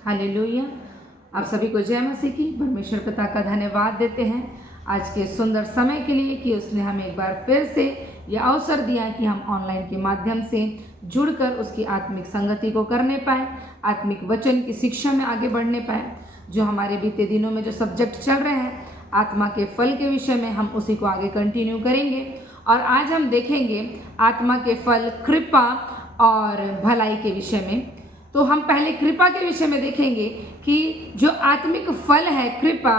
Hallelujah. आप सभी को जय मसीह की। परमेश्वर पिता का धन्यवाद देते हैं आज के सुंदर समय के लिए कि उसने हमें एक बार फिर से यह अवसर दिया कि हम ऑनलाइन के माध्यम से जुड़कर उसकी आत्मिक संगति को करने पाए, आत्मिक वचन की शिक्षा में आगे बढ़ने पाए। जो हमारे बीते दिनों में जो सब्जेक्ट चल रहे हैं आत्मा के फल के विषय में, हम उसी को आगे कंटिन्यू करेंगे। और आज हम देखेंगे आत्मा के फल कृपा और भलाई के विषय में। तो हम पहले कृपा के विषय में देखेंगे कि जो आत्मिक फल है कृपा,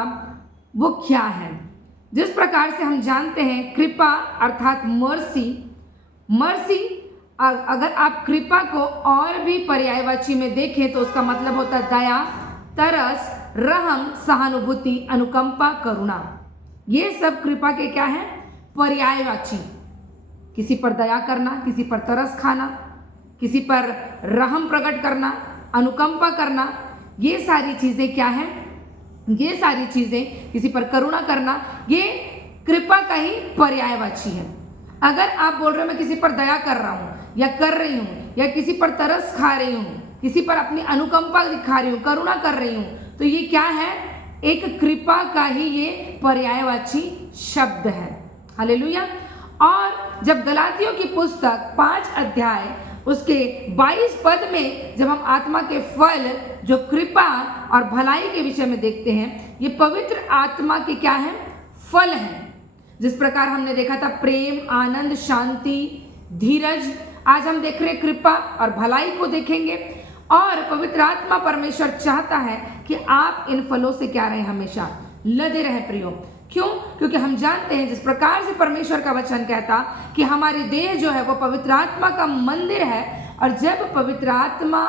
वो क्या है। जिस प्रकार से हम जानते हैं कृपा अर्थात मर्सी, अगर आप कृपा को और भी पर्यायवाची में देखें तो उसका मतलब होता है दया, तरस, रहम, सहानुभूति, अनुकंपा, करुणा। ये सब कृपा के क्या है? पर्यायवाची। किसी पर दया करना, किसी पर तरस खाना, किसी पर रहम प्रकट करना, अनुकंपा करना, ये सारी चीज़ें क्या हैं? ये सारी चीज़ें, किसी पर करुणा करना, ये कृपा का ही पर्यायवाची है। अगर आप बोल रहे हो मैं किसी पर दया कर रहा हूँ या कर रही हूँ, या किसी पर तरस खा रही हूँ, किसी पर अपनी अनुकंपा दिखा रही हूँ, करुणा कर रही हूँ, तो ये क्या है? एक कृपा का ही ये पर्यायवाची शब्द है। हालेलुया। और जब गलातियों की पुस्तक 5 अध्याय उसके 22 पद में जब हम आत्मा के फल जो कृपा और भलाई के विषय में देखते हैं, ये पवित्र आत्मा के क्या है? फल हैं। जिस प्रकार हमने देखा था प्रेम, आनंद, शांति, धीरज, आज हम देख रहे कृपा और भलाई को देखेंगे। और पवित्र आत्मा परमेश्वर चाहता है कि आप इन फलों से क्या रहें? हमेशा लदे रहें प्रियो। क्यों? क्योंकि हम जानते हैं जिस प्रकार से परमेश्वर का वचन कहता कि हमारी देह जो है वो पवित्र आत्मा का मंदिर है, और जब पवित्र आत्मा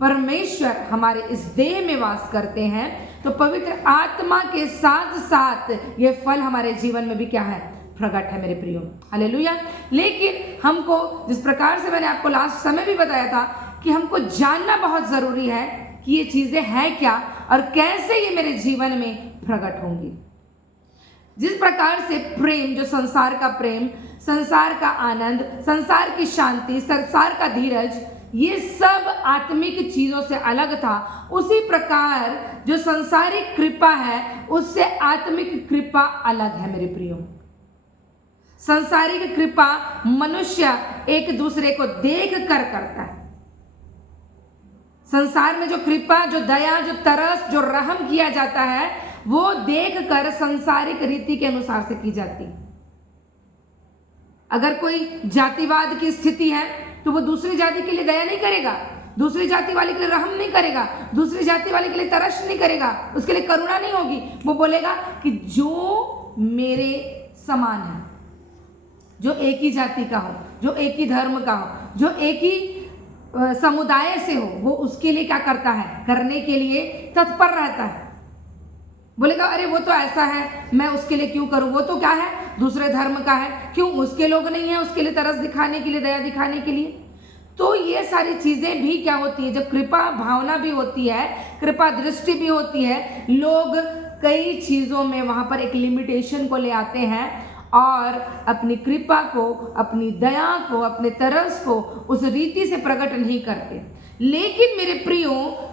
परमेश्वर हमारे इस देह में वास करते हैं तो पवित्र आत्मा के साथ साथ ये फल हमारे जीवन में भी क्या है? प्रकट है मेरे प्रियो। हालेलुया। लेकिन हमको, जिस प्रकार से मैंने आपको लास्ट समय भी बताया था, कि हमको जानना बहुत ज़रूरी है कि ये चीज़ें हैं क्या और कैसे ये मेरे जीवन में प्रकट होंगी। जिस प्रकार से प्रेम, जो संसार का प्रेम, संसार का आनंद, संसार की शांति, संसार का धीरज, ये सब आत्मिक चीज़ों से अलग था, उसी प्रकार जो संसारिक कृपा है उससे आत्मिक कृपा अलग है मेरे प्रियो। संसारिक कृपा मनुष्य एक दूसरे को देख कर करता है। संसार में जो कृपा, जो दया, जो तरस, जो रहम किया जाता है, वो देख कर संसारिक रीति के अनुसार से की जाती। अगर कोई जातिवाद की स्थिति है तो वो दूसरी जाति के लिए दया नहीं करेगा, दूसरी जाति वाले के लिए रहम नहीं करेगा, दूसरी जाति वाले के लिए तरस नहीं करेगा, उसके लिए करुणा नहीं होगी। वो बोलेगा कि जो मेरे समान है, जो एक ही जाति का हो, जो एक ही धर्म का हो, जो एक ही समुदाय से हो, वो उसके लिए क्या करता है? करने के लिए तत्पर रहता है। बोलेगा अरे वो तो ऐसा है, मैं उसके लिए क्यों करूं? वो तो क्या है? दूसरे धर्म का है, क्यों उसके लोग नहीं है उसके लिए तरस दिखाने के लिए, दया दिखाने के लिए? तो ये सारी चीज़ें भी क्या होती है? जब कृपा भावना भी होती है, कृपा दृष्टि भी होती है, लोग कई चीज़ों में वहाँ पर एक लिमिटेशन को ले आते हैं और अपनी कृपा को, अपनी दया को, अपने तरस को उस रीति से प्रकट नहीं करते। लेकिन मेरे प्रियो,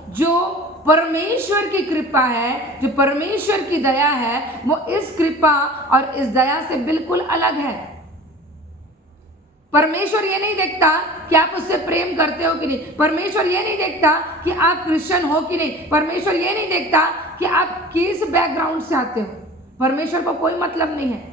जो परमेश्वर की कृपा है, जो परमेश्वर की दया है, वो इस कृपा और इस दया से बिल्कुल अलग है। परमेश्वर ये नहीं देखता कि आप उससे प्रेम करते हो कि नहीं, परमेश्वर ये नहीं देखता कि आप क्रिश्चियन हो कि नहीं, परमेश्वर ये नहीं देखता कि आप किस बैकग्राउंड से आते हो। परमेश्वर को कोई मतलब नहीं है।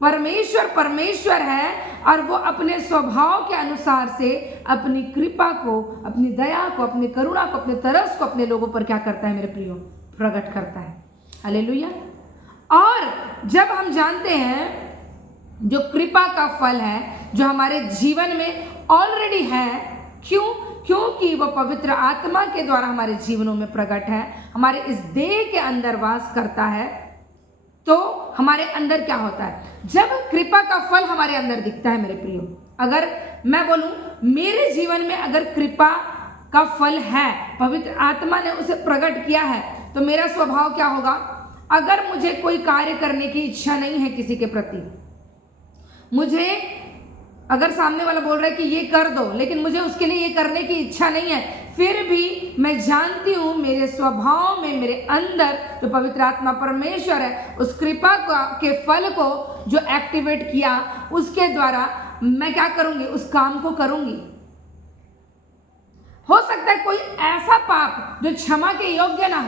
परमेश्वर है और वो अपने स्वभाव के अनुसार से अपनी कृपा को, अपनी दया को, अपनी करुणा को, अपने तरस को अपने लोगों पर क्या करता है मेरे प्रियो? प्रकट करता है। हालेलुया। और जब हम जानते हैं जो कृपा का फल है जो हमारे जीवन में ऑलरेडी है, क्योंकि वो पवित्र आत्मा के द्वारा हमारे जीवनों में प्रकट है, हमारे इस देह के अंदर वास करता है, तो हमारे अंदर क्या होता है? जब कृपा का फल हमारे अंदर दिखता है मेरे प्रियो, अगर मैं बोलूं मेरे जीवन में अगर कृपा का फल है, पवित्र आत्मा ने उसे प्रकट किया है, तो मेरा स्वभाव क्या होगा? अगर मुझे कोई कार्य करने की इच्छा नहीं है किसी के प्रति, मुझे अगर सामने वाला बोल रहा है कि ये कर दो, लेकिन मुझे उसके लिए ये करने की इच्छा नहीं है, फिर भी मैं जानती हूँ मेरे स्वभाव में, मेरे अंदर जो पवित्र आत्मा परमेश्वर है, उस कृपा के फल को जो एक्टिवेट किया, उसके द्वारा मैं क्या करूँगी, उस काम को करूँगी। हो सकता है कोई ऐसा पाप जो क्षमा के योग्य ना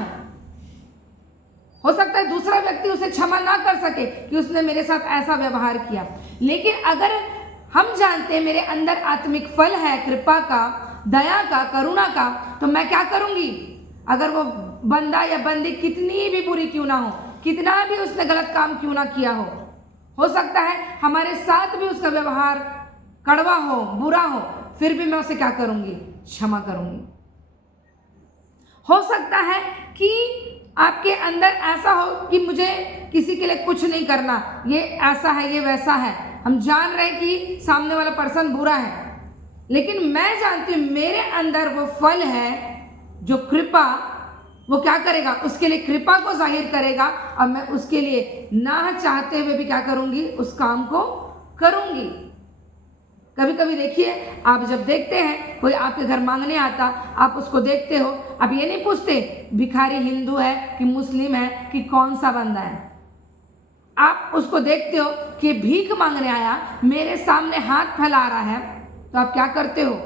हो सकता है दूसरा व्यक्ति उसे क्षमा ना कर सके कि उसने मेरे साथ ऐसा व्यवहार किया, लेकिन अगर हम जानते हैं मेरे अंदर आत्मिक फल है कृपा का, दया का, करुणा का, तो मैं क्या करूंगी, अगर वो बंदा या बंदी कितनी भी बुरी क्यों ना हो, कितना भी उसने गलत काम क्यों ना किया हो सकता है हमारे साथ भी उसका व्यवहार कड़वा हो, बुरा हो, फिर भी मैं उसे क्या करूंगी, क्षमा करूंगी। हो सकता है कि आपके अंदर ऐसा हो कि मुझे किसी के लिए कुछ नहीं करना, ये ऐसा है, ये वैसा है, हम जान रहे हैं कि सामने वाला पर्सन बुरा है, लेकिन मैं जानती हूँ मेरे अंदर वो फल है जो कृपा, वो क्या करेगा, उसके लिए कृपा को जाहिर करेगा, और मैं उसके लिए ना चाहते हुए भी क्या करूँगी, उस काम को करूँगी। कभी कभी देखिए, आप जब देखते हैं कोई आपके घर मांगने आता, आप उसको देखते हो, आप ये नहीं पूछते भिखारी हिंदू है कि मुस्लिम है कि कौन सा बंदा है, आप उसको देखते हो कि भीख मांगने आया, मेरे सामने हाथ फैला रहा है, तो आप क्या करते हो,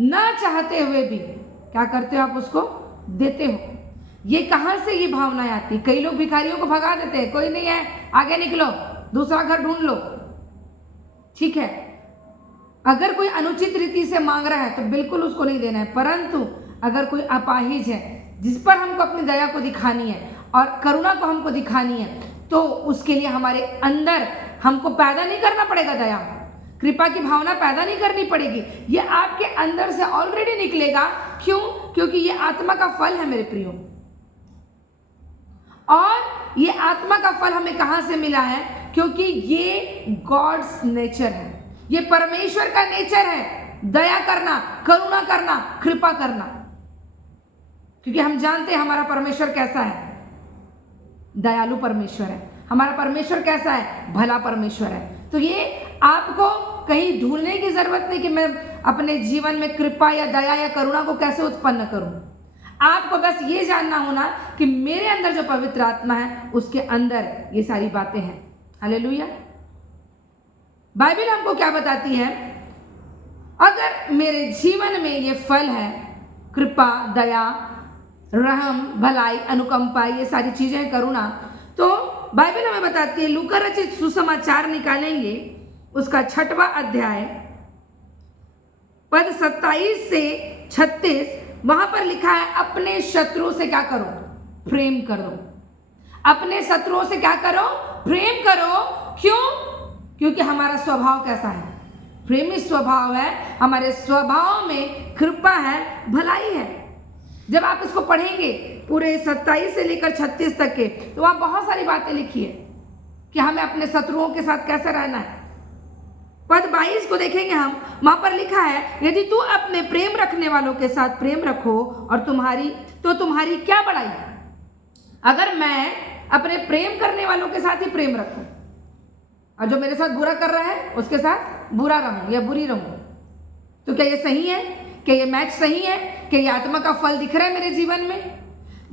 ना चाहते हुए भी क्या करते हो, आप उसको देते हो। ये कहाँ से ये भावनाएं आती? कई लोग भिखारियों को भगा देते हैं, कोई नहीं है, आगे निकलो, दूसरा घर ढूंढ लो। ठीक है, अगर कोई अनुचित रीति से मांग रहा है तो बिल्कुल उसको नहीं देना है, परंतु अगर कोई अपाहिज है जिस पर हमको अपनी दया को दिखानी है और करुणा को हमको दिखानी है, तो उसके लिए हमारे अंदर हमको पैदा नहीं करना पड़ेगा, दया कृपा की भावना पैदा नहीं करनी पड़ेगी, ये आपके अंदर से ऑलरेडी निकलेगा। क्यों? क्योंकि ये आत्मा का फल है मेरे प्रियो, और ये आत्मा का फल हमें कहाँ से मिला है? क्योंकि ये गॉड्स नेचर है, ये परमेश्वर का नेचर है, दया करना, करुणा करना, कृपा करना। क्योंकि हम जानते हैं हमारा परमेश्वर कैसा है, दयालु परमेश्वर है, हमारा परमेश्वर कैसा है, भला परमेश्वर है। तो ये आपको कहीं ढूंढने की जरूरत नहीं कि मैं अपने जीवन में कृपा या दया या करुणा को कैसे उत्पन्न करूं। आपको बस ये जानना होना कि मेरे अंदर जो पवित्र आत्मा है उसके अंदर ये सारी बातें हैं। हालेलुया। बाइबल हमको क्या बताती है? अगर मेरे जीवन में ये फल है, कृपा, दया, रहम, भलाई, अनुकंपा, ये सारी चीजें, करुणा, तो बाइबल हमें बताती है, लूका रचित सुसमाचार निकालेंगे उसका 6वां अध्याय पद 27 से 36, वहां पर लिखा है, अपने शत्रुओं से क्या करो? प्रेम करो। अपने शत्रुओं से क्या करो? प्रेम करो। क्यों? क्योंकि हमारा स्वभाव कैसा है? प्रेमी स्वभाव है, हमारे स्वभाव में कृपा है, भलाई है। जब आप इसको पढ़ेंगे पूरे 27 से लेकर 36 तक के, तो वहां बहुत सारी बातें लिखी है कि हमें अपने शत्रुओं के साथ कैसे रहना है। पद 22 को देखेंगे हम, वहां पर लिखा है, यदि तू अपने प्रेम रखने वालों के साथ प्रेम रखो और तुम्हारी क्या बड़ाई? अगर मैं अपने प्रेम करने वालों के साथ ही प्रेम रखूं और जो मेरे साथ बुरा कर रहा है उसके साथ बुरा रहूं या बुरी रहूं, तो क्या ये सही है? क्या ये मैच सही है? क्या ये आत्मा का फल दिख रहा है मेरे जीवन में?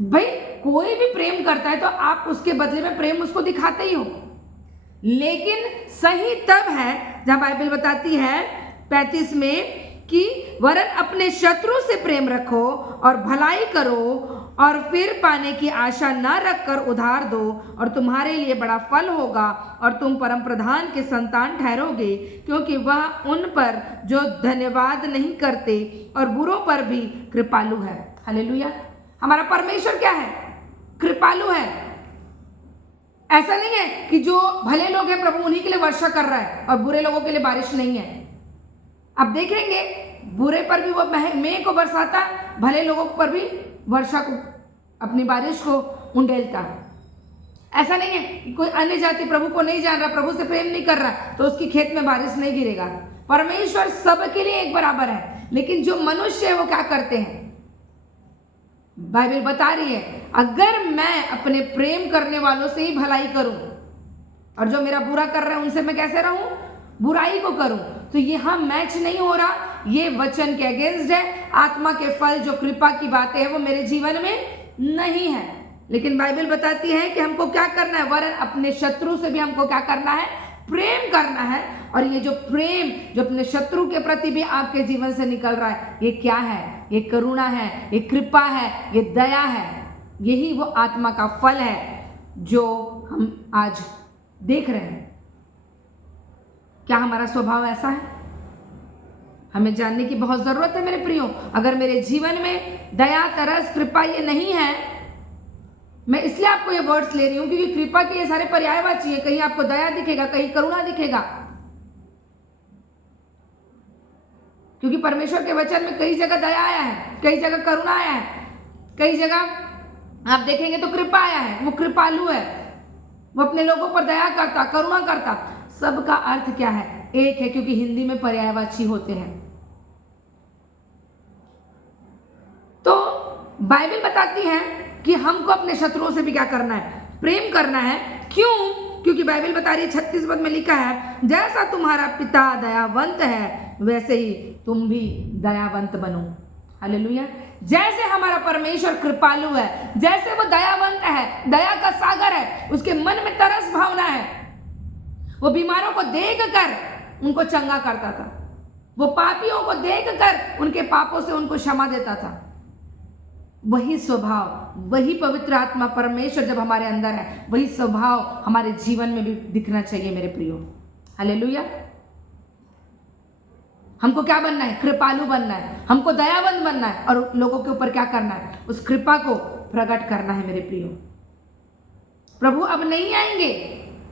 भाई कोई भी प्रेम करता है तो आप उसके बदले में प्रेम उसको दिखाते ही हो, लेकिन सही तब है जब बाइबल बताती है 35 में कि वरन अपने शत्रु से प्रेम रखो और भलाई करो और फिर पाने की आशा न रखकर उधार दो और तुम्हारे लिए बड़ा फल होगा और तुम परम प्रधान के संतान ठहरोगे, क्योंकि वह उन पर जो धन्यवाद नहीं करते और बुरों पर भी कृपालु है। हालेलुया। हमारा परमेश्वर क्या है? कृपालु है। ऐसा नहीं है कि जो भले लोग हैं प्रभु उन्हीं के लिए वर्षा कर रहा है और बुरे लोगों के लिए बारिश नहीं है। आप देखेंगे बुरे पर भी वो मेघ को बरसाता, भले लोगों पर भी वर्षा को, अपनी बारिश को उंडेलता। ऐसा नहीं है कि कोई अन्य जाति प्रभु को नहीं जान रहा, प्रभु से प्रेम नहीं कर रहा, तो उसकी खेत में बारिश नहीं गिरेगा। परमेश्वर सबके लिए एक बराबर है, लेकिन जो मनुष्य है वो क्या करते हैं? बाइबल बता रही है, अगर मैं अपने प्रेम करने वालों से ही भलाई करूं और जो मेरा बुरा कर रहा है उनसे मैं कैसे रहूं? बुराई को करूं, तो यहाँ मैच नहीं हो रहा, ये वचन के अगेंस्ट है। आत्मा के फल जो कृपा की बातें हैं वो मेरे जीवन में नहीं है। लेकिन बाइबल बताती है कि हमको क्या करना है, वरन अपने शत्रु से भी हमको क्या करना है, प्रेम करना है। और ये जो प्रेम जो अपने शत्रु के प्रति भी आपके जीवन से निकल रहा है, ये क्या है, ये करुणा है, ये कृपा है, ये दया है। यही वो आत्मा का फल है जो हम आज देख रहे हैं। क्या हमारा स्वभाव ऐसा है? हमें जानने की बहुत जरूरत है मेरे प्रियो। अगर मेरे जीवन में दया, तरस, कृपा ये नहीं है, मैं इसलिए आपको ये वर्ड्स ले रही हूं क्योंकि कृपा के ये सारे पर्यायवाची है। कहीं आपको दया दिखेगा, कहीं करुणा दिखेगा, क्योंकि परमेश्वर के वचन में कई जगह दया आया है, कई जगह करुणा आया है, कई जगह आप देखेंगे तो कृपा आया है। वो कृपालु है, वो अपने लोगों पर दया करता, करुणा करता। सबका अर्थ क्या है? एक है, क्योंकि हिंदी में पर्यायवाची होते हैं। तो बाइबल बताती है कि हमको अपने शत्रुओं से भी क्या करना है, प्रेम करना है। क्यों? क्योंकि बाइबल बता रही है 36 पद में लिखा है, जैसा तुम्हारा पिता दयावंत है वैसे ही तुम भी दयावंत बनो। हालेलुया। जैसे हमारा परमेश्वर कृपालु है, जैसे वो दयावंत है, दया का सागर है, उसके मन में तरस भावना है, वो बीमारों को देखकर उनको चंगा करता था, वो पापियों को देखकर उनके पापों से उनको क्षमा देता था। वही स्वभाव, वही पवित्र आत्मा परमेश्वर जब हमारे अंदर है, वही स्वभाव हमारे जीवन में भी दिखना चाहिए मेरे प्रियो। हालेलुया। हमको क्या बनना है? कृपालु बनना है, हमको दयावंत बनना है और लोगों के ऊपर क्या करना है? उस कृपा को प्रकट करना है मेरे प्रियो। प्रभु अब नहीं आएंगे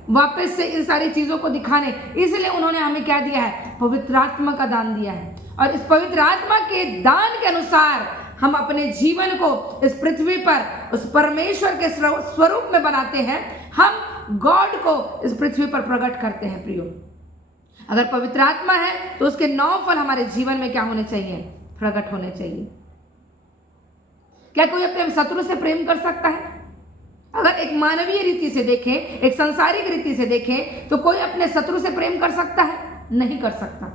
वापस से इन सारी चीजों को दिखाने, इसलिए उन्होंने हमें क्या दिया है? पवित्र आत्मा का दान दिया है। और इस पवित्र आत्मा के दान के अनुसार हम अपने जीवन को इस पृथ्वी पर उस परमेश्वर के स्वरूप में बनाते हैं। हम गॉड को इस पृथ्वी पर प्रकट करते हैं प्रियो। अगर पवित्र आत्मा है तो उसके 9 फल हमारे जीवन में क्या होने चाहिए? प्रकट होने चाहिए। क्या कोई अपने शत्रु से प्रेम कर सकता है? अगर एक मानवीय रीति से देखें, एक सांसारिक रीति से देखें, तो कोई अपने शत्रु से प्रेम कर सकता है? नहीं कर सकता।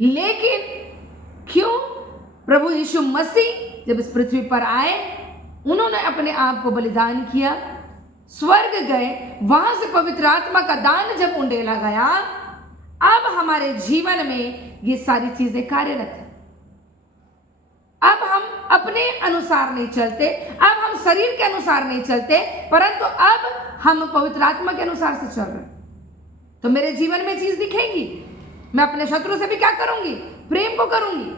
लेकिन क्यों? प्रभु यीशु मसीह जब इस पृथ्वी पर आए, उन्होंने अपने आप को बलिदान किया, स्वर्ग गए, वहां से पवित्र आत्मा का दान जब उंडेला गया, अब हमारे जीवन में ये सारी चीजें कार्यरत है। अब हम अपने अनुसार नहीं चलते, अब हम शरीर के अनुसार नहीं चलते, परंतु अब हम पवित्र आत्मा के अनुसार से चल रहे। तो मेरे जीवन में चीज दिखेगी, मैं अपने शत्रु से भी क्या करूंगी? प्रेम को करूंगी।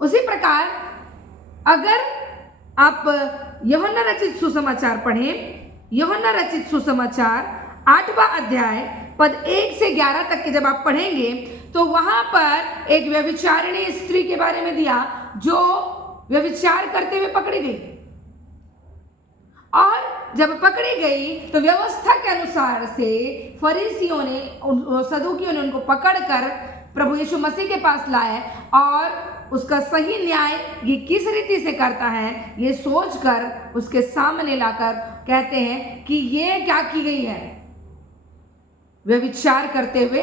उसी प्रकार अगर आप यूहन्ना रचित सुसमाचार पढ़ें, यूहन्ना रचित सुसमाचार 8वां अध्याय पद 1 से 11 तक के जब आप पढ़ेंगे तो वहां पर एक व्यभिचारिणी स्त्री के बारे में दिया जो व्यभिचार करते हुए पकड़ी गई। और जब पकड़ी गई तो व्यवस्था के अनुसार से फरीसियों ने, सदूकियों ने उनको पकड़कर प्रभु यीशु मसीह के पास लाए और उसका सही न्याय ये किस रीति से करता है ये सोचकर उसके सामने लाकर कहते हैं कि ये क्या की गई है? व्यभिचार करते हुए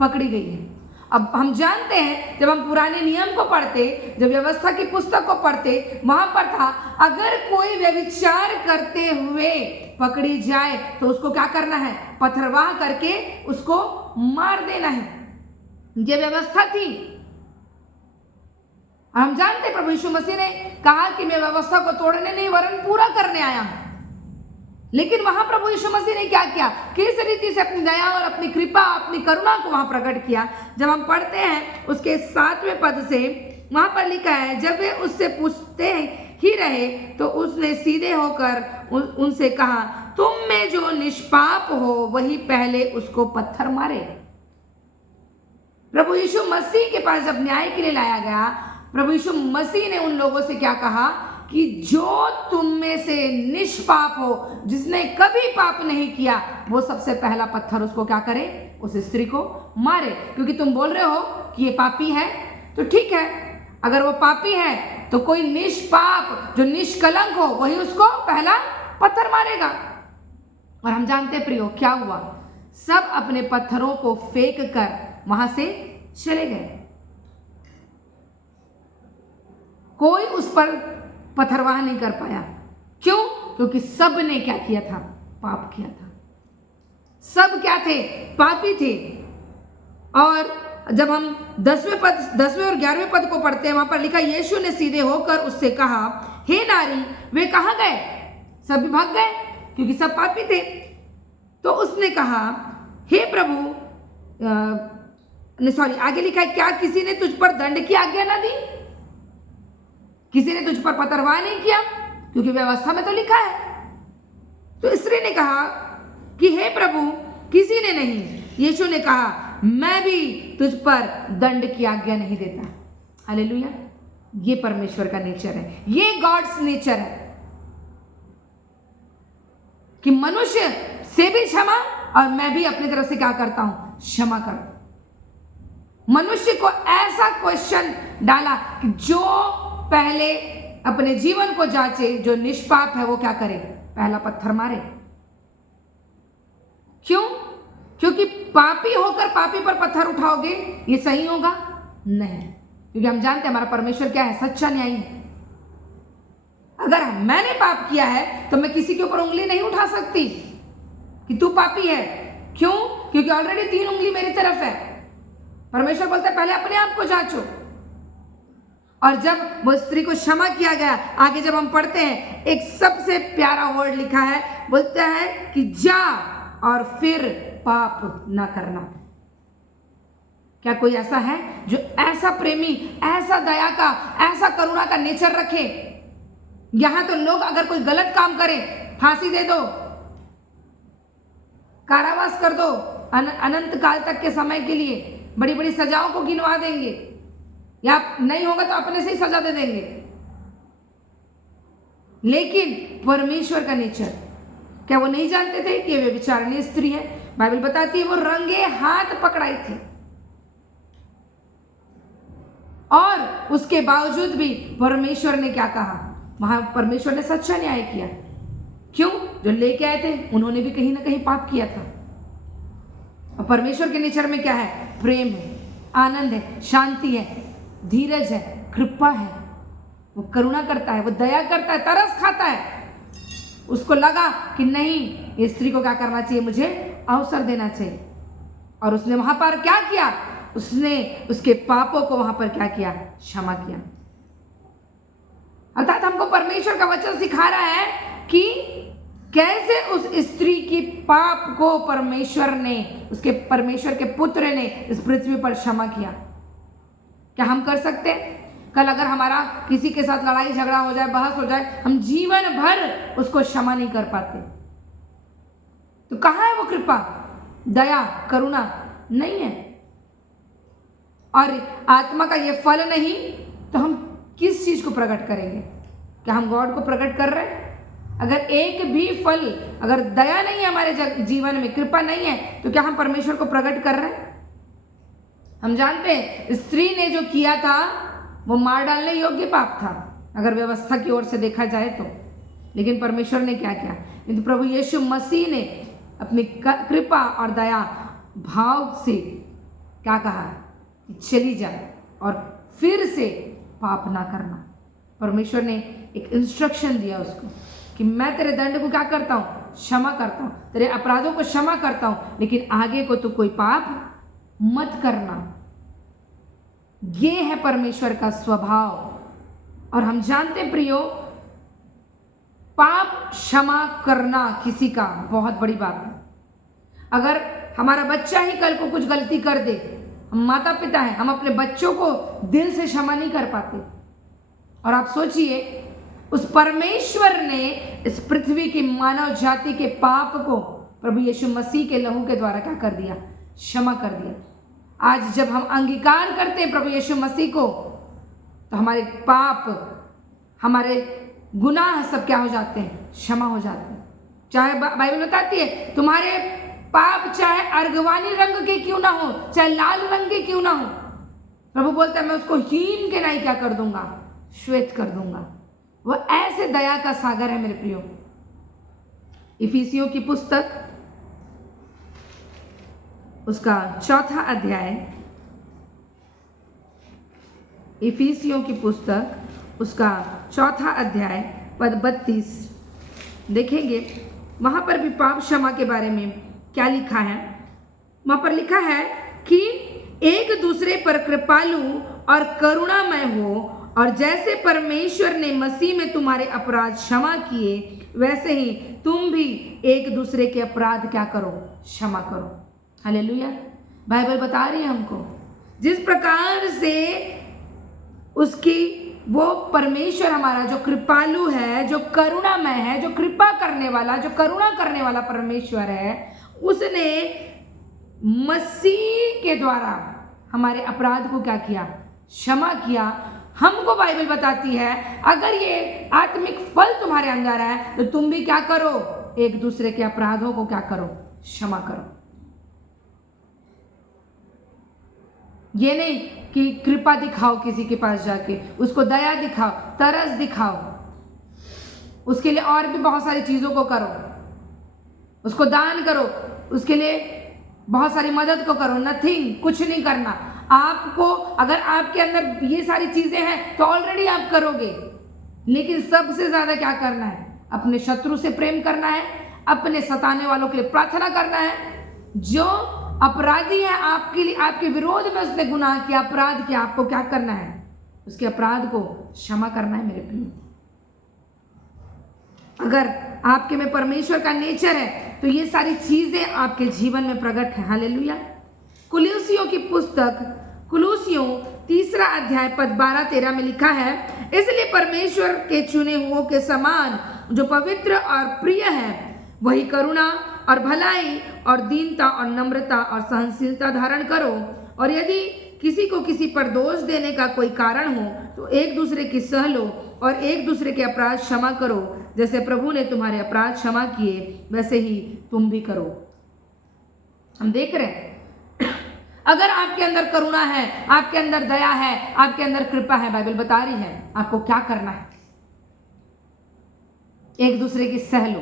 पकड़ी गई है। अब हम जानते हैं जब हम पुराने नियम को पढ़ते, जब व्यवस्था की पुस्तक को पढ़ते, वहां पर था अगर कोई व्यभिचार करते हुए पकड़ी जाए तो उसको क्या करना है? पथरवाह करके उसको मार देना है। ये व्यवस्था थी। हम जानते प्रभु यीशु मसीह ने कहा कि मैं व्यवस्था को तोड़ने नहीं वरन पूरा करने आया हूं। लेकिन वहां प्रभु यीशु मसीह ने क्या किया? किस रीति से अपनी दया और अपनी कृपा, अपनी करुणा को वहां प्रकट किया। जब हम पढ़ते हैं उसके 7वें पद से, वहां पर लिखा है, जब वे उससे पूछते ही रहे तो उसने सीधे होकर उनसे कहा, तुम में जो निष्पाप हो वही पहले उसको पत्थर मारे। प्रभु यीशु मसीह के पास जब न्याय के लिए लाया गया, प्रभु यीशु मसीह ने उन लोगों से क्या कहा कि जो तुम में से निष्पाप हो, जिसने कभी पाप नहीं किया, वो सबसे पहला पत्थर उसको क्या करे? उस स्त्री को मारे। क्योंकि तुम बोल रहे हो कि ये पापी है, तो ठीक है, अगर वो पापी है तो कोई निष्पाप जो निष्कलंक हो वही उसको पहला पत्थर मारेगा। और हम जानते प्रियो क्या हुआ? सब अपने पत्थरों को फेंक कर वहां से चले गए। कोई उस पर पथरवाह नहीं कर पाया। क्यों? क्योंकि सब ने क्या किया था? पाप किया था। सब क्या थे? पापी थे। और जब हम 10वें और 11वें पद को पढ़ते हैं, वहां पर लिखा, यीशु ने सीधे होकर उससे कहा, हे नारी, वे कहाँ गए? सभी भाग गए क्योंकि सब पापी थे। तो उसने कहा, हे प्रभु, आगे लिखा है, क्या किसी ने तुझ पर दंड की आज्ञा ना दी? किसी ने तुझ पर पथरवाह नहीं किया? क्योंकि व्यवस्था में तो लिखा है। तो स्त्री ने कहा कि हे प्रभु, किसी ने नहीं। यीशु ने कहा, मैं भी तुझ पर दंड की आज्ञा नहीं देता। हालेलुया। ये परमेश्वर का नेचर है, ये गॉड्स नेचर है कि मनुष्य से भी क्षमा, और मैं भी अपनी तरफ से क्या करता हूं? क्षमा करता हूं। मनुष्य को ऐसा क्वेश्चन डाला कि जो पहले अपने जीवन को जांचे, जो निष्पाप है वो क्या करे? पहला पत्थर मारे। क्यों? क्योंकि पापी होकर पापी पर पत्थर उठाओगे, ये सही होगा? नहीं, क्योंकि हम जानते हैं हमारा परमेश्वर क्या है? सच्चा न्यायी है। अगर मैंने पाप किया है तो मैं किसी के ऊपर उंगली नहीं उठा सकती कि तू पापी है। क्यों? क्योंकि ऑलरेडी 3 उंगली मेरी तरफ है। परमेश्वर बोलता है पहले अपने आप को जांचो। और जब वो स्त्री को क्षमा किया गया, आगे जब हम पढ़ते हैं, एक सबसे प्यारा वर्ड लिखा है, बोलता है कि जा और फिर पाप ना करना। क्या कोई ऐसा है जो ऐसा प्रेमी, ऐसा दया का, ऐसा करुणा का नेचर रखे? यहां तो लोग अगर कोई गलत काम करे, फांसी दे दो, कारावास कर दो, अनंत काल तक के समय के लिए बड़ी बड़ी सजाओं को गिनवा देंगे, या नहीं होगा तो अपने से ही सजा दे देंगे। लेकिन परमेश्वर का नेचर, क्या वो नहीं जानते थे कि वे विचारणीय स्त्री है? बाइबल बताती है वो रंगे हाथ पकड़ाई थी, और उसके बावजूद भी परमेश्वर ने क्या कहा? वहां परमेश्वर ने सच्चा न्याय किया। क्यों? जो लेके आए थे उन्होंने भी कहीं ना कहीं पाप किया था। और परमेश्वर के नेचर में क्या है? प्रेम है, आनंद है, शांति है, धीरज है, कृपा है। वो करुणा करता है, वो दया करता है, तरस खाता है। उसको लगा कि नहीं, ये स्त्री को क्या करना चाहिए? मुझे अवसर देना चाहिए। और उसने वहां पर क्या किया? उसने उसके पापों को वहां पर क्या किया? क्षमा किया। अर्थात हमको परमेश्वर का वचन सिखा रहा है कि कैसे उस स्त्री की पाप को परमेश्वर ने, उसके परमेश्वर के पुत्र ने इस पृथ्वी पर क्षमा किया। क्या हम कर सकते हैं? कल अगर हमारा किसी के साथ लड़ाई झगड़ा हो जाए, बहस हो जाए, हम जीवन भर उसको क्षमा नहीं कर पाते, तो कहाँ है वो कृपा, दया, करुणा? नहीं है। और आत्मा का ये फल नहीं तो हम किस चीज को प्रकट करेंगे? क्या हम गॉड को प्रकट कर रहे हैं? अगर एक भी फल, अगर दया नहीं है हमारे जीवन में, कृपा नहीं है, तो क्या हम परमेश्वर को प्रकट कर रहे हैं? हम जानते हैं स्त्री ने जो किया था वो मार डालने योग्य पाप था, अगर व्यवस्था की ओर से देखा जाए तो। लेकिन परमेश्वर ने क्या किया? किंतु प्रभु यीशु मसीह ने अपनी कृपा और दया भाव से क्या कहा? चली जा और फिर से पाप ना करना। परमेश्वर ने एक इंस्ट्रक्शन दिया उसको कि मैं तेरे दंड को क्या करता हूँ? क्षमा करता हूँ, तेरे अपराधों को क्षमा करता हूँ, लेकिन आगे को तो कोई पाप मत करना। ये है परमेश्वर का स्वभाव। और हम जानते प्रियो, पाप क्षमा करना किसी का बहुत बड़ी बात है। अगर हमारा बच्चा ही कल को कुछ गलती कर दे, हम माता पिता हैं, हम अपने बच्चों को दिल से क्षमा नहीं कर पाते। और आप सोचिए, उस परमेश्वर ने इस पृथ्वी की मानव जाति के पाप को प्रभु यीशु मसीह के लहू के द्वारा क्या कर दिया? क्षमा कर दिया। आज जब हम अंगीकार करते हैं प्रभु यीशु मसीह को, तो हमारे पाप, हमारे गुनाह सब क्या हो जाते हैं? क्षमा हो जाते हैं। चाहे बाइबल बताती है तुम्हारे पाप चाहे अर्गवानी रंग के क्यों ना हो, चाहे लाल रंग के क्यों ना हो, प्रभु बोलता है मैं उसको हीन के नहीं क्या कर दूंगा? श्वेत कर दूंगा। वो ऐसे दया का सागर है मेरे प्रियो। इफिसियों की पुस्तक उसका 4था अध्याय, इफिसियों की पुस्तक उसका 4था अध्याय पद 32 देखेंगे। वहाँ पर भी पाप क्षमा के बारे में क्या लिखा है। वहाँ पर लिखा है कि एक दूसरे पर कृपालु और करुणामय हो, और जैसे परमेश्वर ने मसीह में तुम्हारे अपराध क्षमा किए, वैसे ही तुम भी एक दूसरे के अपराध क्या करो, क्षमा करो। हालेलुया। बाइबल बता रही है हमको जिस प्रकार से उसकी वो परमेश्वर हमारा जो कृपालु है, जो करुणामय है, जो कृपा करने वाला, जो करुणा करने वाला परमेश्वर है, उसने मसीह के द्वारा हमारे अपराध को क्या किया, क्षमा किया। हमको बाइबल बताती है अगर ये आत्मिक फल तुम्हारे अंदर है तो तुम भी क्या करो, एक दूसरे के अपराधों को क्या करो, क्षमा करो। ये नहीं कि कृपा दिखाओ किसी के पास जाके, उसको दया दिखाओ, तरस दिखाओ, उसके लिए और भी बहुत सारी चीजों को करो, उसको दान करो, उसके लिए बहुत सारी मदद को करो। नथिंग, कुछ नहीं करना। आपको अगर आपके अंदर ये सारी चीजें हैं तो ऑलरेडी आप करोगे, लेकिन सबसे ज्यादा क्या करना है, अपने शत्रु से प्रेम करना है, अपने सताने वालों के लिए प्रार्थना करना है। जो अपराधी है आपके लिए, आपके विरोध में उसने गुनाह किया, अपराध किया, आपको क्या करना है, उसके अपराध को क्षमा करना है मेरे प्रिय। अगर आपके में परमेश्वर का नेचर है तो ये सारी चीजें आपके जीवन में प्रकट है। हालेलुया। कुलूसियों की पुस्तक, कुलूसियों 3 अध्याय पद 12-13 में लिखा है, इसलिए परमेश्वर के चुने हुओं के समान जो पवित्र और प्रिय है, वही करुणा और भलाई और दीनता और नम्रता और सहनशीलता धारण करो। और यदि किसी को किसी पर दोष देने का कोई कारण हो तो एक दूसरे की सह लो और एक दूसरे के अपराध क्षमा करो। जैसे प्रभु ने तुम्हारे अपराध क्षमा किए, वैसे ही तुम भी करो। हम देख रहे हैं अगर आपके अंदर करुणा है, आपके अंदर दया है, आपके अंदर कृपा है, बाइबल बता रही है आपको क्या करना है, एक दूसरे की सह लो,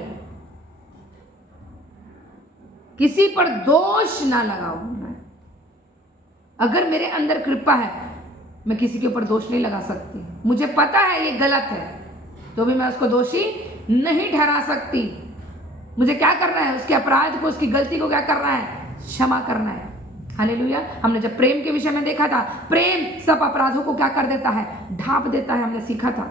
किसी पर दोष ना लगाओ। अगर मेरे अंदर कृपा है, मैं किसी के ऊपर दोष नहीं लगा सकती। मुझे पता है ये गलत है, तो भी मैं उसको दोषी नहीं ठहरा सकती। मुझे क्या करना है, उसके अपराध को, उसकी गलती को क्या करना है, क्षमा करना है। हालेलुया। हमने जब प्रेम के विषय में देखा था, प्रेम सब अपराधों को क्या कर देता है, ढांप देता है, हमने सीखा था।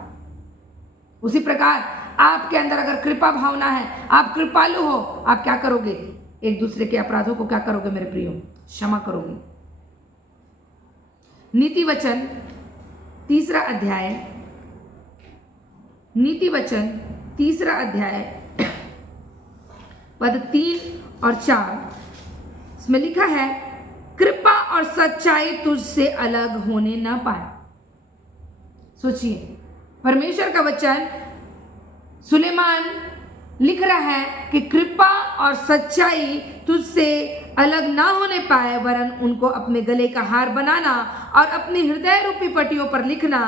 उसी प्रकार आपके अंदर अगर कृपा भावना है, आप कृपालु हो, आप क्या करोगे, एक दूसरे के अपराधों को क्या करोगे मेरे प्रियो, क्षमा करोगे। नीति वचन 3 अध्याय, नीति वचन 3 अध्याय पद 3 और 4, इसमें लिखा है, कृपा और सच्चाई तुझसे अलग होने न पाए। सोचिए, परमेश्वर का वचन, सुलेमान लिख रहा है कि कृपा और सच्चाई तुझसे अलग ना होने पाए, वरन उनको अपने गले का हार बनाना और अपनी हृदय रूपी पट्टियों पर लिखना,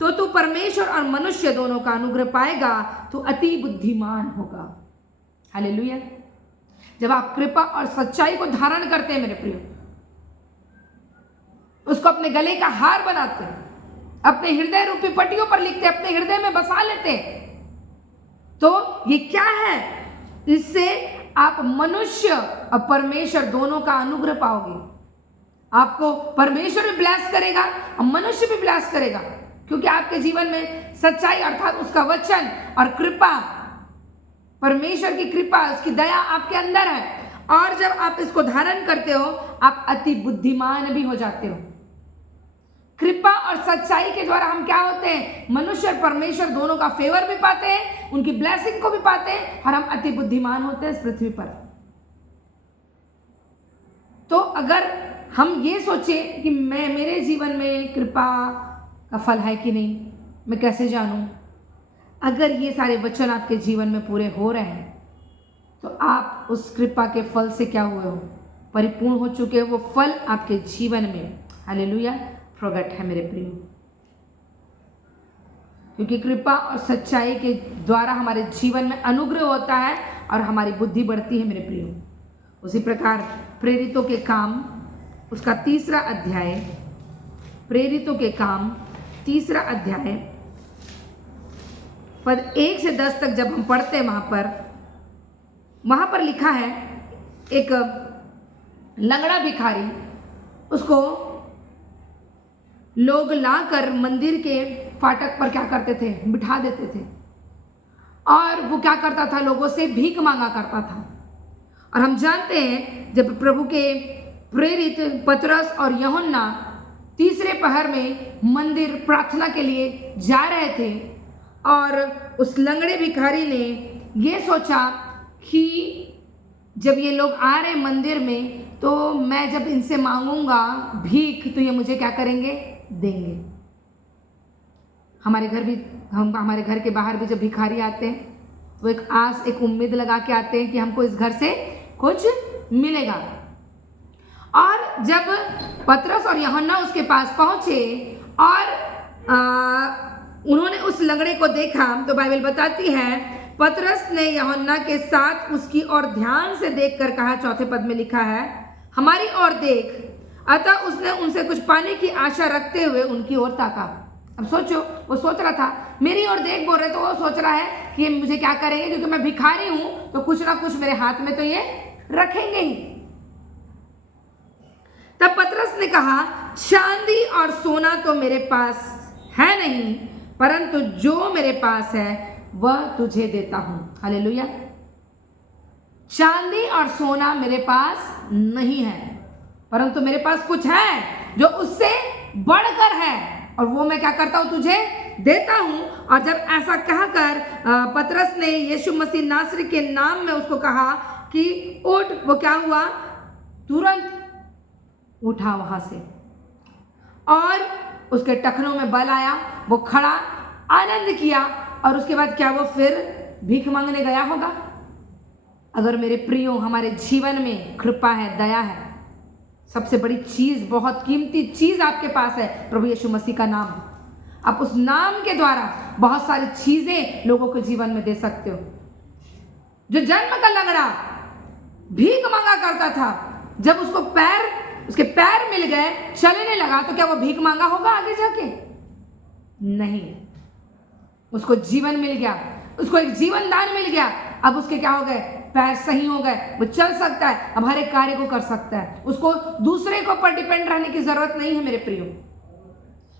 तो तू परमेश्वर और मनुष्य दोनों का अनुग्रह पाएगा, तो अति बुद्धिमान होगा। हालेलुया। जब आप कृपा और सच्चाई को धारण करते हैं मेरे प्रियो, उसको अपने गले का हार बनाते हैं, अपने हृदय रूपी पट्टियों पर लिखते हैं, अपने हृदय में बसा लेते हैं, तो ये क्या है, इससे आप मनुष्य और परमेश्वर दोनों का अनुग्रह पाओगे। आपको परमेश्वर भी ब्लेस करेगा और मनुष्य भी ब्लेस करेगा, क्योंकि आपके जीवन में सच्चाई अर्थात उसका वचन और कृपा, परमेश्वर की कृपा, उसकी दया आपके अंदर है। और जब आप इसको धारण करते हो, आप अति बुद्धिमान भी हो जाते हो। कृपा और सच्चाई के द्वारा हम क्या होते हैं, मनुष्य और परमेश्वर दोनों का फेवर भी पाते हैं, उनकी ब्लेसिंग को भी पाते हैं, और हम अति बुद्धिमान होते हैं इस पृथ्वी पर। तो अगर हम ये सोचें कि मेरे जीवन में कृपा का फल है कि नहीं, मैं कैसे जानूं, अगर ये सारे वचन आपके जीवन में पूरे हो रहे हैं तो आप उस कृपा के फल से क्या हुए हो, परिपूर्ण हो चुके हो। वो फल आपके जीवन में, हालेलुया, प्रकट है मेरे प्रियो। क्योंकि कृपा और सच्चाई के द्वारा हमारे जीवन में अनुग्रह होता है और हमारी बुद्धि बढ़ती है मेरे प्रियो। उसी प्रकार प्रेरितों के काम उसका 3रा अध्याय, प्रेरितों के काम 3रा अध्याय पद 1 से 10 तक जब हम पढ़ते हैं वहां पर लिखा है, एक लंगड़ा भिखारी, उसको लोग लाकर मंदिर के फाटक पर क्या करते थे, बिठा देते थे और वो क्या करता था, लोगों से भीख मांगा करता था। और हम जानते हैं जब प्रभु के प्रेरित पतरस और यूहन्ना 3रे पहर में मंदिर प्रार्थना के लिए जा रहे थे और उस लंगड़े भिखारी ने ये सोचा कि जब ये लोग आ रहे मंदिर में तो मैं जब इनसे मांगूंगा भीख तो ये मुझे क्या करेंगे, देंगे। हमारे घर के बाहर भी जब भिखारी आते हैं तो एक आस, एक उम्मीद लगा के आते हैं कि हमको इस घर से कुछ मिलेगा। और जब पतरस और यूहन्ना उसके पास पहुंचे और उन्होंने उस लंगड़े को देखा तो बाइबल बताती है, पतरस ने यूहन्ना के साथ उसकी ओर ध्यान से देखकर कहा, 4थे पद में लिखा है, हमारी ओर देख। अतः उसने उनसे कुछ पाने की आशा रखते हुए उनकी ओर ताका। अब सोचो, वो सोच रहा था मेरी ओर देख बोल रहे, तो वो सोच रहा है कि ये मुझे क्या करेंगे, क्योंकि मैं भिखारी हूं तो कुछ ना कुछ मेरे हाथ में तो ये रखेंगे ही। तब पतरस ने कहा, चांदी और सोना तो मेरे पास है नहीं, परंतु जो मेरे पास है वह तुझे देता हूं। हालेलुया। चांदी और सोना मेरे पास नहीं है, परंतु मेरे पास कुछ है जो उससे बढ़कर है, और वो मैं क्या करता हूं, तुझे देता हूं। और जब ऐसा कहकर पतरस ने यीशु मसीह नासरी के नाम में उसको कहा कि उठ, वो क्या हुआ, तुरंत उठा वहां से और उसके टखनों में बल आया, वो खड़ा, आनंद किया, और उसके बाद क्या वो फिर भीख मांगने गया होगा। अगर मेरे प्रियो हमारे जीवन में कृपा है, दया है, सबसे बड़ी चीज, बहुत कीमती चीज आपके पास है, प्रभु यीशु मसीह का नाम। आप उस नाम के द्वारा बहुत सारी चीजें लोगों के जीवन में दे सकते हो। जो जन्म का लंगड़ा भीख मांगा करता था, जब उसके पैर मिल गए, चलने लगा, तो क्या वो भीख मांगा होगा आगे जाके? नहीं, उसको जीवन मिल गया, उसको एक जीवन दान मिल गया। अब उसके क्या हो गए, पैर सही हो गए, वो चल सकता है, अब हर एक कार्य को कर सकता है। उसको दूसरे को पर डिपेंड रहने की जरूरत नहीं है। मेरे प्रियो,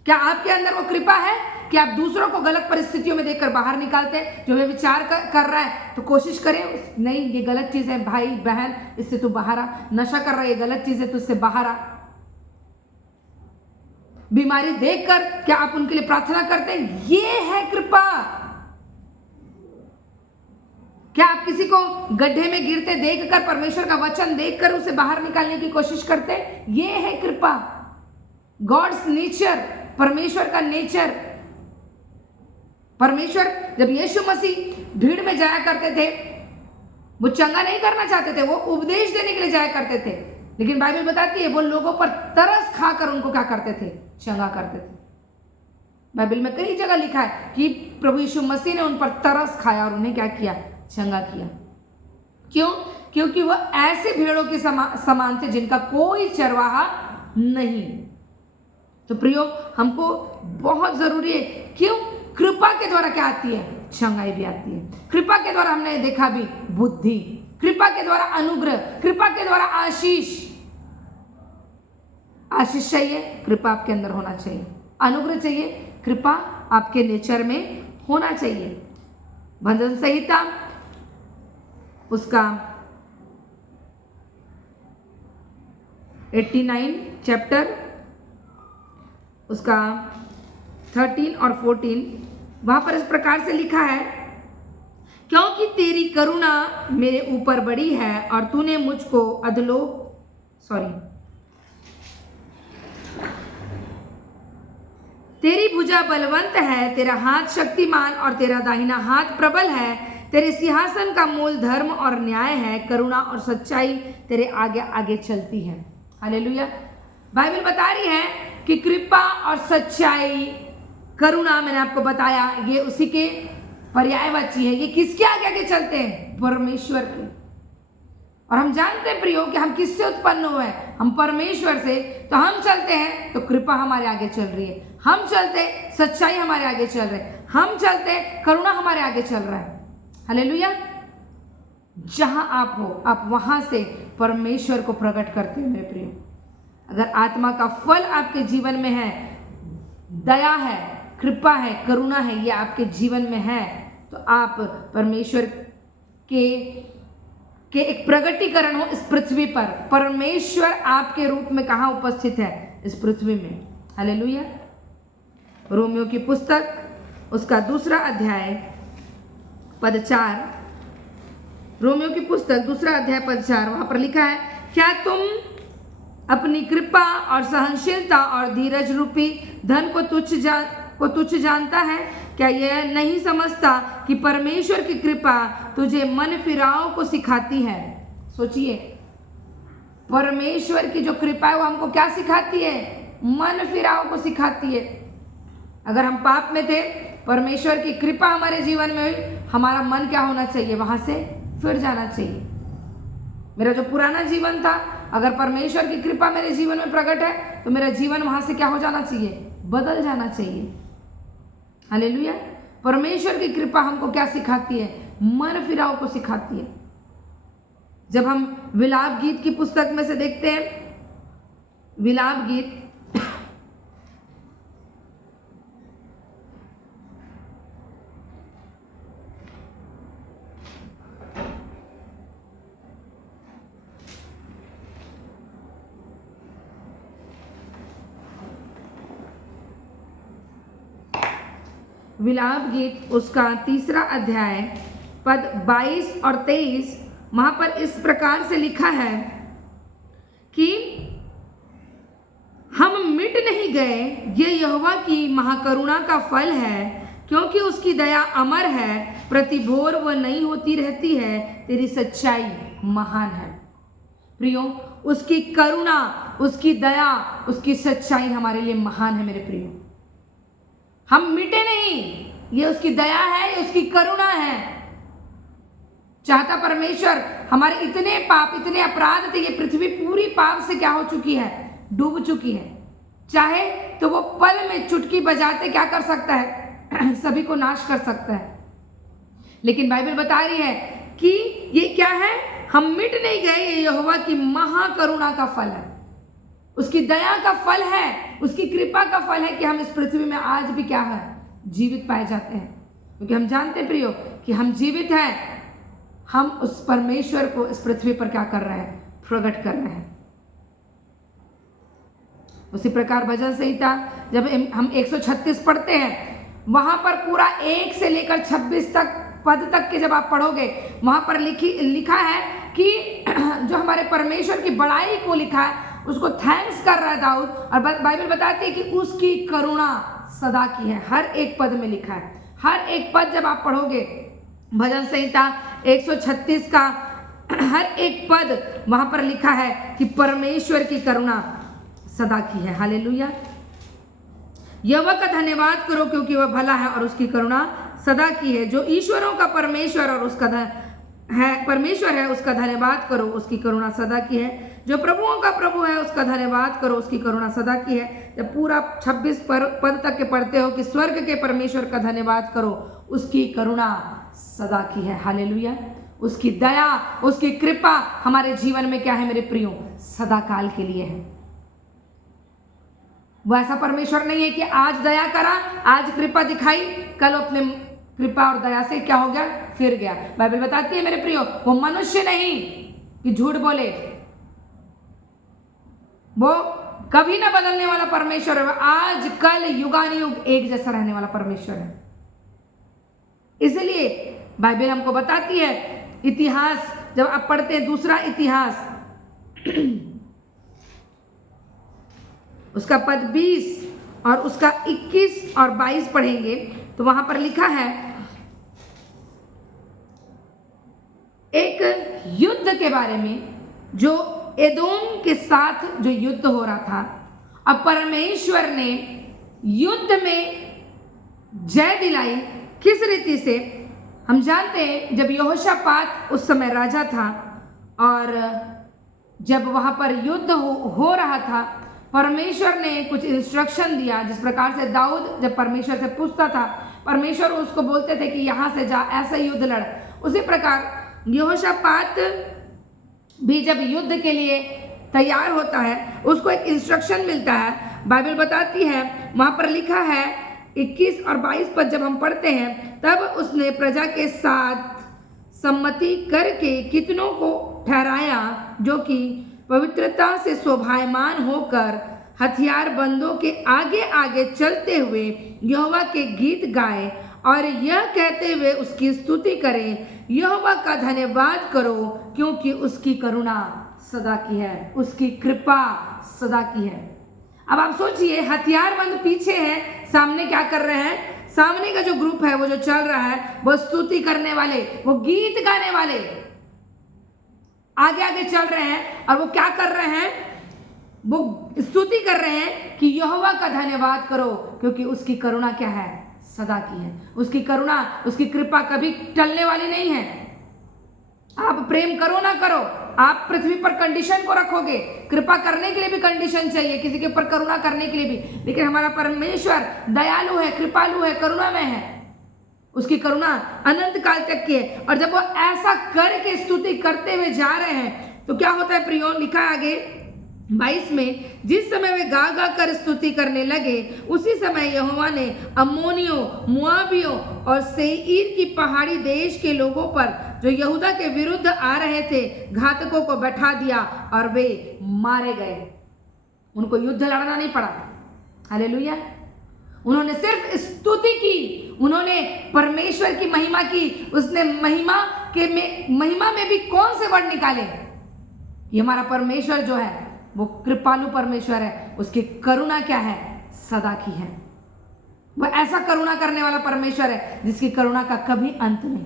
क्या आपके अंदर वो कृपा है कि आप दूसरों को गलत परिस्थितियों में देखकर बाहर निकालते हैं? जो वे विचार कर रहा है तो कोशिश करें, नहीं ये गलत चीज है भाई बहन, इससे तू बाहर आ। नशा कर रहा है, ये गलत चीज है, तू इससे बाहर आ। बीमारी देखकर क्या आप उनके लिए प्रार्थना करते हैं? ये है कृपा। क्या आप किसी को गड्ढे में गिरते देखकर, परमेश्वर का वचन देखकर उसे बाहर निकालने की कोशिश करते हैं? ये है कृपा, गॉड्स नेचर, परमेश्वर का नेचर। परमेश्वर जब यीशु मसीह भीड़ में जाया करते थे, वो चंगा नहीं करना चाहते थे, वो उपदेश देने के लिए जाया करते थे, लेकिन बाइबल बताती है वो लोगों पर तरस खाकर उनको क्या करते थे, चंगा करते थे। बाइबल में कई जगह लिखा है कि प्रभु यीशु मसीह ने उन पर तरस खाया और उन्हें क्या किया, चंगा किया। क्यों? क्योंकि वो ऐसे भेड़ों के समान थे जिनका कोई चरवाहा नहीं। तो प्रियो, हमको बहुत जरूरी है। क्यों? कृपा के द्वारा क्या आती है, चंगाई भी आती है। कृपा के द्वारा हमने देखा भी बुद्धि, कृपा के द्वारा अनुग्रह, कृपा के द्वारा आशीष। आशीष चाहिए, कृपा आपके अंदर होना चाहिए। अनुग्रह चाहिए, कृपा आपके नेचर में होना चाहिए। भजन संहिता उसका 89 चैप्टर उसका 13 और 14 वहां पर इस प्रकार से लिखा है, क्योंकि तेरी करुणा मेरे ऊपर बड़ी है और तूने मुझको तेरी भुजा बलवंत है, तेरा हाथ शक्तिमान और तेरा दाहिना हाथ प्रबल है। तेरे सिंहासन का मूल धर्म और न्याय है, करुणा और सच्चाई तेरे आगे आगे चलती है। हालेलुया। बाइबल बता रही है कि कृपा और सच्चाई, करुणा, मैंने आपको बताया ये उसी के पर्यायवाची है। ये किसके आगे आगे चलते हैं? परमेश्वर के। और हम जानते हैं प्रियो कि हम किससे उत्पन्न हुए हैं, हम परमेश्वर से। तो हम चलते हैं तो कृपा हमारे आगे चल रही है, हम चलते सच्चाई हमारे आगे चल रही है, हम चलते करुणा हमारे आगे चल रहा है। हालेलुया। जहां आप हो आप वहां से परमेश्वर को प्रकट करते हो मेरे प्रियो। अगर आत्मा का फल आपके जीवन में है, दया है, कृपा है, करुणा है, ये आपके जीवन में है, तो आप परमेश्वर के एक प्रगटीकरण हो इस पृथ्वी पर। परमेश्वर आपके रूप में कहाँ उपस्थित है? इस पृथ्वी में। हालेलुया। रोमियो की पुस्तक उसका 2 अध्याय पद 4, रोमियो की पुस्तक 2 अध्याय पद 4, वहां पर लिखा है, क्या तुम अपनी कृपा और सहनशीलता और धीरज रूपी धन को तुच्छ जानता है? क्या यह नहीं समझता कि परमेश्वर की कृपा तुझे मन फिराव को सिखाती है? सोचिए, परमेश्वर की जो कृपा है वो हमको क्या सिखाती है? मन फिराव को सिखाती है। अगर हम पाप में थे, परमेश्वर की कृपा हमारे जीवन में हुई, हमारा मन क्या होना चाहिए? वहां से फिर जाना चाहिए। मेरा जो पुराना जीवन था, अगर परमेश्वर की कृपा मेरे जीवन में प्रकट है तो मेरा जीवन वहां से क्या हो जाना चाहिए? बदल जाना चाहिए। हालेलुया। परमेश्वर की कृपा हमको क्या सिखाती है? मन फिराव को सिखाती है। जब हम विलाप गीत की पुस्तक में से देखते हैं, विलाप गीत विलाप गीत उसका 3 अध्याय पद 22 और 23, वहां पर इस प्रकार से लिखा है कि हम मिट नहीं गए, ये यहोवा की महाकरुणा का फल है, क्योंकि उसकी दया अमर है, प्रति भोर वह नई होती रहती है, तेरी सच्चाई महान है। प्रियो, उसकी करुणा, उसकी दया, उसकी सच्चाई हमारे लिए महान है मेरे प्रियो। हम मिटे नहीं, ये उसकी दया है, ये उसकी करुणा है। चाहता परमेश्वर, हमारे इतने पाप, इतने अपराध थे, ये पृथ्वी पूरी पाप से क्या हो चुकी है? डूब चुकी है। चाहे तो वो पल में चुटकी बजाते क्या कर सकता है? सभी को नाश कर सकता है। लेकिन बाइबल बता रही है कि ये क्या है? हम मिट नहीं गए, ये यहोवा की महाकरुणा का फल है, उसकी दया का फल है, उसकी कृपा का फल है कि हम इस पृथ्वी में आज भी क्या है? जीवित पाए जाते हैं। क्योंकि हम जानते हैं प्रियो कि हम जीवित हैं, हम उस परमेश्वर को इस पृथ्वी पर क्या कर रहे हैं? प्रकट कर रहे हैं। उसी प्रकार भजन संहिता जब हम 136 पढ़ते हैं, वहां पर पूरा 1 से लेकर 26 तक पद तक के जब आप पढ़ोगे, वहां पर लिखा है कि जो हमारे परमेश्वर की बड़ाई को लिखा है, उसको थैंक्स कर रहा है दाऊद। और बाइबल बताती है कि उसकी करुणा सदा की है। हर एक पद में लिखा है, हर एक पद जब आप पढ़ोगे भजन संहिता 136 का हर एक पद, वहां पर लिखा है कि परमेश्वर की करुणा सदा की है। हालेलुया। यहोवा का धन्यवाद करो, क्योंकि वह भला है और उसकी करुणा सदा की है। जो ईश्वरों का परमेश्वर और उसका परमेश्वर है, उसका धन्यवाद करो, उसकी करुणा सदा की है। जो प्रभुओं का प्रभु है, उसका धन्यवाद करो, उसकी करुणा सदा की है। जब पूरा 26 पद तक के पढ़ते हो कि स्वर्ग के परमेश्वर का धन्यवाद करो, उसकी करुणा सदा की है। हालेलुया। उसकी दया, उसकी कृपा हमारे जीवन में क्या है मेरे प्रियो? सदा काल के लिए है। वो ऐसा परमेश्वर नहीं है कि आज दया करा, आज कृपा दिखाई, कल अपने कृपा और दया से क्या हो गया? फिर गया। बाइबल बताती है मेरे प्रियो, वो मनुष्य नहीं कि झूठ बोले, वो कभी ना बदलने वाला परमेश्वर है। आज कल युगानुयुग एक जैसा रहने वाला परमेश्वर है। इसलिए बाइबल हमको बताती है, इतिहास जब आप पढ़ते हैं, दूसरा इतिहास उसका पद 20 और उसका 21 और 22 पढ़ेंगे तो वहां पर लिखा है एक युद्ध के बारे में, जो एदोम के साथ जो युद्ध हो रहा था। अब परमेश्वर ने युद्ध में जय दिलाई। किस रीति से? हम जानते हैं जब यहोशापात उस समय राजा था, और जब वहाँ पर युद्ध हो रहा था, परमेश्वर ने कुछ इंस्ट्रक्शन दिया। जिस प्रकार से दाऊद जब परमेश्वर से पूछता था, परमेश्वर उसको बोलते थे कि यहाँ से जा, ऐसा युद्ध लड़, उसी प्रकार यहोशापात भी जब युद्ध के लिए तैयार होता है, उसको एक इंस्ट्रक्शन मिलता है। बाइबल बताती है, वहाँ पर लिखा है 21 और 22 पद जब हम पढ़ते हैं, तब उसने प्रजा के साथ सम्मति करके कितनों को ठहराया जो कि पवित्रता से शोभायमान होकर हथियार बंदों के आगे आगे चलते हुए यहोवा के गीत गाए और यह कहते हुए उसकी स्तुति करें, यहोवा का धन्यवाद करो क्योंकि उसकी करुणा सदा की है, उसकी कृपा सदा की है। अब आप सोचिए, हथियारबंद पीछे हैं, सामने क्या कर रहे हैं? सामने का जो ग्रुप है, वो जो चल रहा है, वो स्तुति करने वाले, वो गीत गाने वाले आगे आगे चल रहे हैं। और वो क्या कर रहे हैं? वो स्तुति कर रहे हैं कि यहोवा का धन्यवाद करो क्योंकि उसकी करुणा क्या है? सदा की है। उसकी करुणा, उसकी कृपा कभी टलने वाली नहीं है। आप प्रेम करो ना करो, आप पृथ्वी पर कंडीशन को रखोगे। कृपा करने के लिए भी कंडीशन चाहिए, किसी के ऊपर करुणा करने के लिए भी। लेकिन हमारा परमेश्वर दयालु है, कृपालु है, करुणामय है। उसकी करुणा अनंत काल तक की है। और जब वो ऐसा करके स्तुति करते हुए जा रहे हैं तो क्या होता है प्रियो? लिखा है आगे 22 में, जिस समय वे गा गा कर स्तुति करने लगे, उसी समय यहोवा ने अम्मोनियों, मुआबियों और सेईर की पहाड़ी देश के लोगों पर जो यहूदा के विरुद्ध आ रहे थे, घातकों को बैठा दिया और वे मारे गए। उनको युद्ध लड़ना नहीं पड़ा। हालेलुया। उन्होंने सिर्फ स्तुति की, उन्होंने परमेश्वर की महिमा की। उसने महिमा में भी कौन से वर्ड निकाले? ये हमारा परमेश्वर जो है वो कृपालु परमेश्वर है, उसकी करुणा क्या है? सदा की है। वह ऐसा करुणा करने वाला परमेश्वर है जिसकी करुणा का कभी अंत नहीं।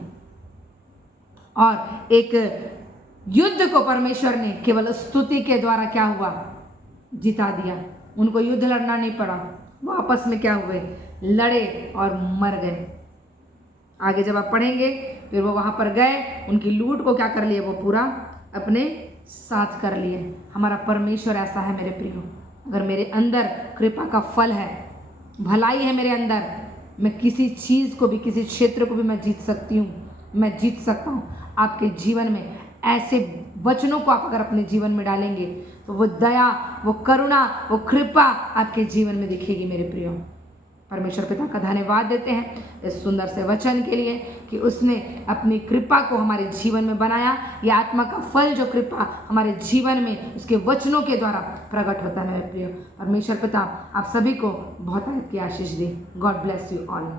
और एक युद्ध को परमेश्वर ने केवल स्तुति के द्वारा क्या हुआ? जिता दिया। उनको युद्ध लड़ना नहीं पड़ा, वो आपस में क्या हुए? लड़े और मर गए। आगे जब आप पढ़ेंगे, फिर वो वहां पर गए, उनकी लूट को क्या कर लिए? वो पूरा अपने साथ कर लिए। हमारा परमेश्वर ऐसा है मेरे प्रियो। अगर मेरे अंदर कृपा का फल है, भलाई है मेरे अंदर, मैं किसी चीज़ को भी, किसी क्षेत्र को भी मैं जीत सकती हूँ, मैं जीत सकता हूँ। आपके जीवन में ऐसे वचनों को आप अगर अपने जीवन में डालेंगे तो वो दया, वो करुणा, वो कृपा आपके जीवन में दिखेगी मेरे प्रियो। परमेश्वर पिता का धन्यवाद देते हैं इस सुंदर से वचन के लिए कि उसने अपनी कृपा को हमारे जीवन में बनाया। ये आत्मा का फल जो कृपा हमारे जीवन में उसके वचनों के द्वारा प्रकट होता है मेरे प्रियो। परमेश्वर पिता आप सभी को बहुत की आशीष दे। God bless you all.